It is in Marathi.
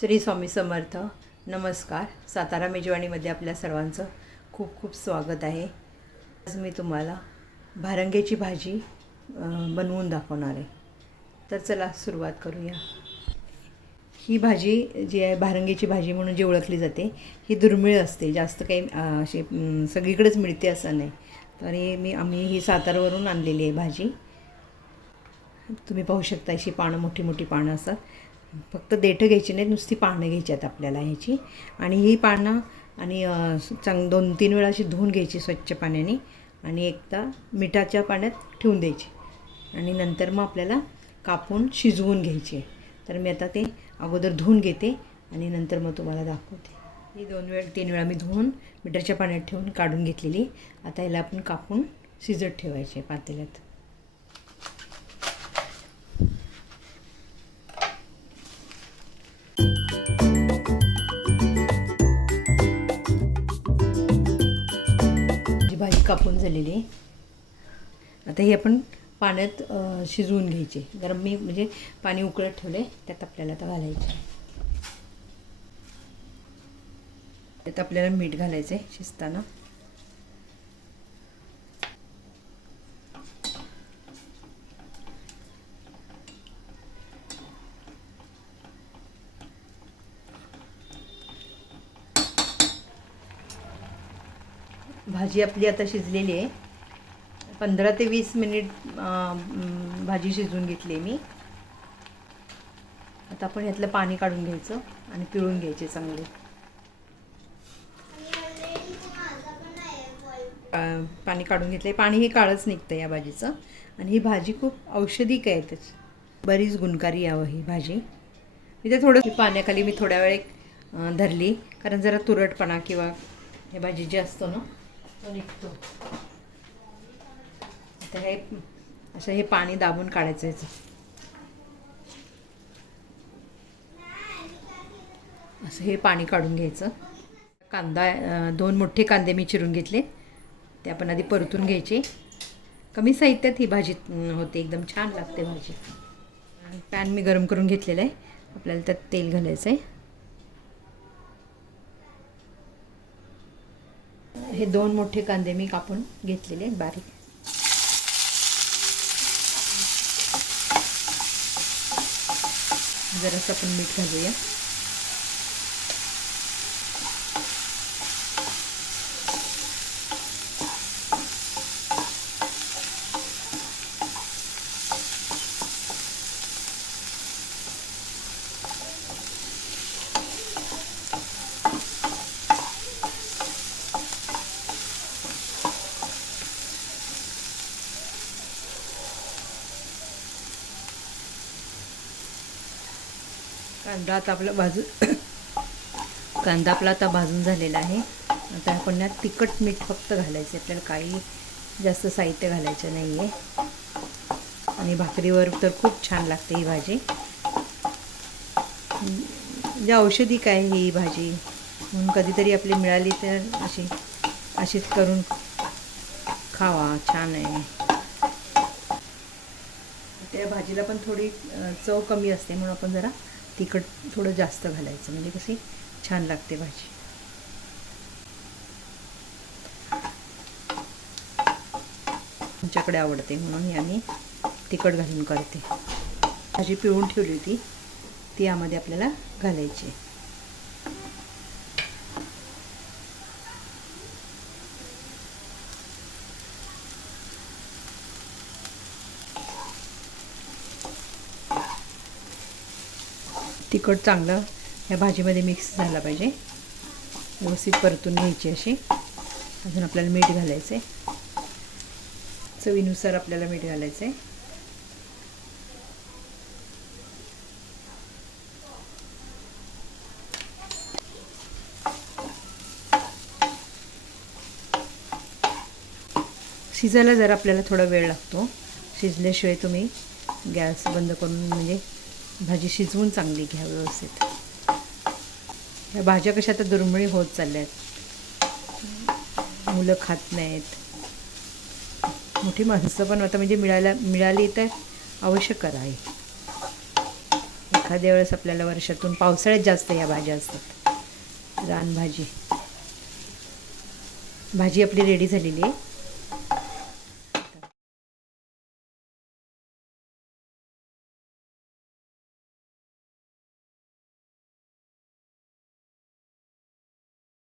श्री स्वामी समर्थ. नमस्कार. सातारा मेजवानीमध्ये आपल्या सर्वांचं खूप खूप स्वागत आहे. आज मी तुम्हाला भारंग्याची भाजी बनवून दाखवणार आहे. तर चला सुरुवात करूया. ही भाजी जी आहे भारंगीची भाजी म्हणून जी ओळखली जाते ही दुर्मिळ असते. जास्त काही अशी सगळीकडेच मिळते असं नाही. तरी मी आम्ही ही सातारवरून आणलेली आहे भाजी. तुम्ही पाहू शकता अशी पानं मोठी मोठी पानं असतात. फक्त देठं घ्यायची नाहीत नुसती पानं घ्यायची आहेत आपल्याला ह्याची. आणि ही पानं आणि चांग दोन तीन वेळा अशी धुवून घ्यायची स्वच्छ पाण्याने. आणि एकदा मिठाच्या पाण्यात ठेवून द्यायची. आणि नंतर मग आपल्याला कापून शिजवून घ्यायची तर मी आता ते अगोदर धुवून घेते आणि नंतर मग तुम्हाला दाखवते. ही दोन वेळ तीन वेळा मी धुवून मिठाच्या पाण्यात ठेवून काढून घेतलेली. आता याला आपण कापून शिजत ठेवायचे पातेल्यात. कापून झालेली आता हे आपण पाण्यात शिजवून घ्यायची. गरम मी म्हणजे पाणी उकळत ठेवले त्यात आपल्याला आता घालायचे त्यात आपल्याला मीठ घालायचं आहे शिजताना. भाजी आपली आता शिजलेली आहे. पंधरा ते वीस मिनिट भाजी शिजवून घेतली आहे मी. आता आपण ह्यातलं पाणी काढून घ्यायचं आणि पिळून घ्यायचे चांगले. पाणी काढून घेतलं पाणी हे काळच निघतं या भाजीचं. आणि ही भाजी खूप औषधिक आहे त्याची. बरीच गुणकारी यावं ही भाजी. मी तर थोडं पाण्याखाली मी थोड्या वेळ धरली. कारण जरा तुरटपणा किंवा हे भाजी जे असतो ना तो निघतो. आता हे असं हे पाणी दाबून काढायचं याचं असं हे पाणी काढून घ्यायचं. कांदा दोन मोठे कांदे मी चिरून घेतले. ते आपण आधी परतून घ्यायचे. कमी साहित्यात ही भाजी होते. एकदम छान लागते भाजी. पॅन मी गरम करून घेतलेलं आहे. आपल्याला त्यात तेल घालायचं आहे. हे दोन मोठे कांदे मी कापून घेतलेले आहेत बारीक. जरासं आपण मीठ घालूया. कांदा आता आपला भाजू कांदा आपला आता भाजून झालेला आहे. आता आपण ना तिखट मीठ फक्त घालायचं आहे. आपल्याला काही जास्त साहित्य घालायचं नाही आहे आणि भाकरीवर तर खूप छान लागते ही भाजी. म्हणजे औषधी आहे ही भाजी? म्हणून कधीतरी आपली मिळाली तर अशी अशीच करून खावा. छान आहे. त्या भाजीला पण थोडी चव कमी असते म्हणून आपण जरा तिखट थोडं जास्त घालायचं म्हणजे कशी छान लागते भाजी. आमच्याकडे आवडते म्हणून हे आम्ही तिखट घालून करते. भाजी पिळून ठेवली होती ती यामध्ये आपल्याला घालायची तिखट चांगलं या भाजीमध्ये मिक्स झाला पाहिजे. व्यवस्थित परतून घ्यायची अशी. अजून आपल्याला मीठ घालायचं आहे चवीनुसार आपल्याला मीठ घालायचं आहे शिजायला जर आपल्याला थोडा वेळ लागतो. शिजल्याशिवाय तुम्ही गॅस बंद करून म्हणजे भाजी शिजवून चांगली घ्या व्यवस्थित. ह्या भाज्या कशा आता दुर्मिळी होत चालल्या आहेत मुलं खात नाहीत. मोठी माणसं पण आता म्हणजे मिळायला मिळाली तर आवश्यक आहे एखाद्या वेळेस आपल्याला वर्षातून पावसाळ्यात जास्त या भाज्या असतात. रानभाजी. भाजी आपली रेडी झालेली आहे.